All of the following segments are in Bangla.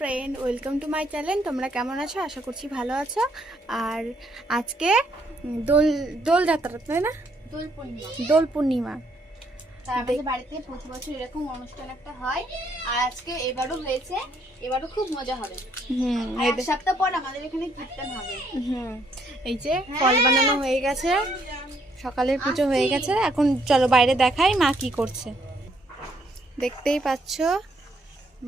Friend welcome to my channel তোমরা কেমন আছো? আশা করছি ভালো আছো। আর আজকে দোল দোল যাত্রা তাই না? দোল পূর্ণিমা। দোল পূর্ণিমা। আমাদের বাড়িতে প্রতি বছর এরকম অনুষ্ঠান একটা হয়। আর আজকে এবারও হয়েছে। এবারও খুব মজা হবে। হুম এক সপ্তাহ পর আমাদের এখানে কীর্তন হবে। হুম এই যে ফল বানানো হয়ে গেছে। সকালের পুজো হয়ে গেছে। এখন চলো বাইরে দেখাই মা কি করছে। দেখতেই পাচ্ছ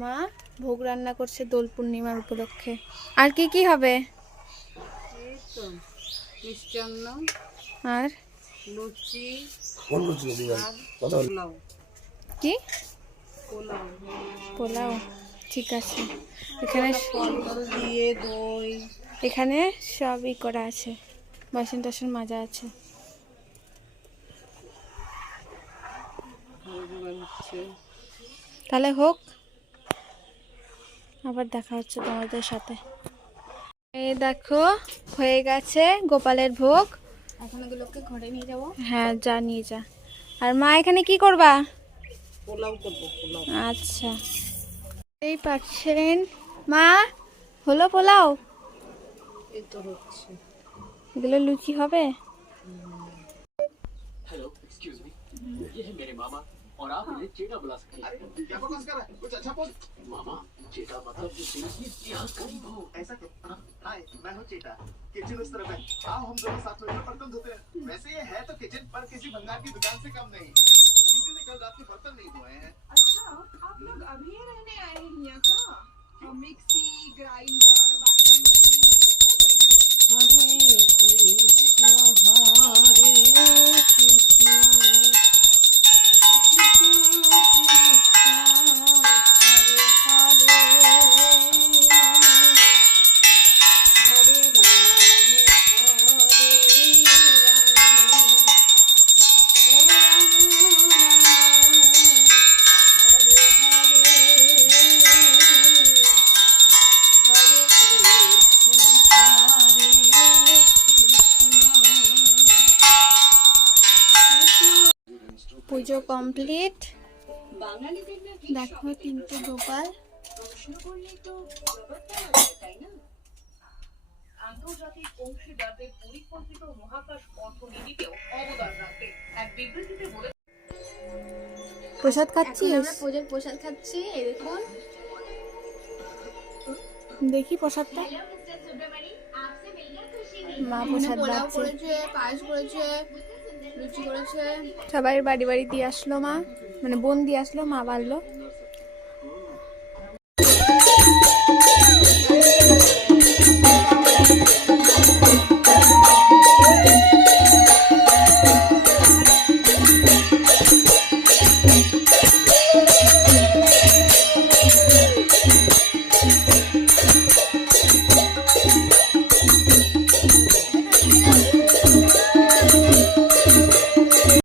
মা। ভোগ রান্না করছে দোল পূর্ণিমার উপলক্ষে। আর কি কি হবে? মিষ্টান্ন আর? লুচি পোলাও। কি? পোলাও। পোলাও ঠিক আছে। এখানে দিয়ে দই। এখানে সবই করা আছে। বাসন টাসন মাজা আছে। তাহলে হোক। আবার দেখা হচ্ছে তোমাদের সাথে এই দেখো হয়ে গেছে গোপালের ভোগ এখন এগুলোকে ঘরে নিয়ে যাবো হ্যাঁ যা নিয়ে যা আর মা এখানে কি করবা পোলাও করবো পোলাও আচ্ছা এই পাচ্ছেন মা হলো পোলাও এই তো হচ্ছে এগুলো লুচি হবে हेलो एक्सक्यूज मी ये है मेरे मामा और आप इन्हें चेटा बुला सकते हैं। क्या बकवास कर रहा है? कुछ अच्छा बोल। मामा चेटा मतलब जो देश की इतिहास करीब हो? ऐसा क्या? हाय मैं हूँ चेटा किचन उस तरफ़ है। आओ हम दोनों साथ में बर्तन धोते हैं। वैसे ये है तो किचन पर किसी भंगार की दुकान से कम नहीं। जीजू ने कल रात के बर्तन नहीं धोए हैं। अच्छा आप लोग अभी रहने आए हैं यहाँ का? मिक्सी ग्राइंडर পুজো কমপ্লিট। দেখো তিনটে গোপাল। আন্তর্জাতিক অংশীদারদের পরিকল্পিত মহাকাশ অর্থনীতিতেও অবদান রাখবে এক বিবৃতিতে বলে প্রসাদ খাচ্ছিস? আমরা পুজোর প্রসাদ খাচ্ছি এই দেখুন। দেখি প্রসাদটা। মা প্রসাদ বাড়ছে। করেছে পায়েস করেছে। সবাই বাড়ি বাড়ি দিয়ে আসলো মা মানে বোন দিয়ে আসলো মা বাড়লো।